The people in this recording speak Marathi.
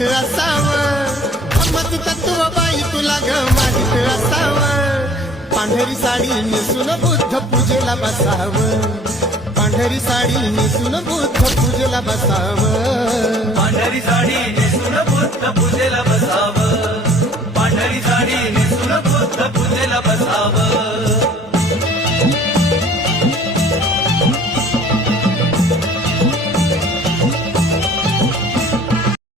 माहित असावं, धम्मच तत्व बाई तुला ग माहित असावं. पांढरी साडी नेसून बुद्ध पूजेला बसावं, पांढरी साडी नेसून बुद्ध पूजेला बसावं, पांढरी साडी नेसून बुद्ध पूजेला बसावं.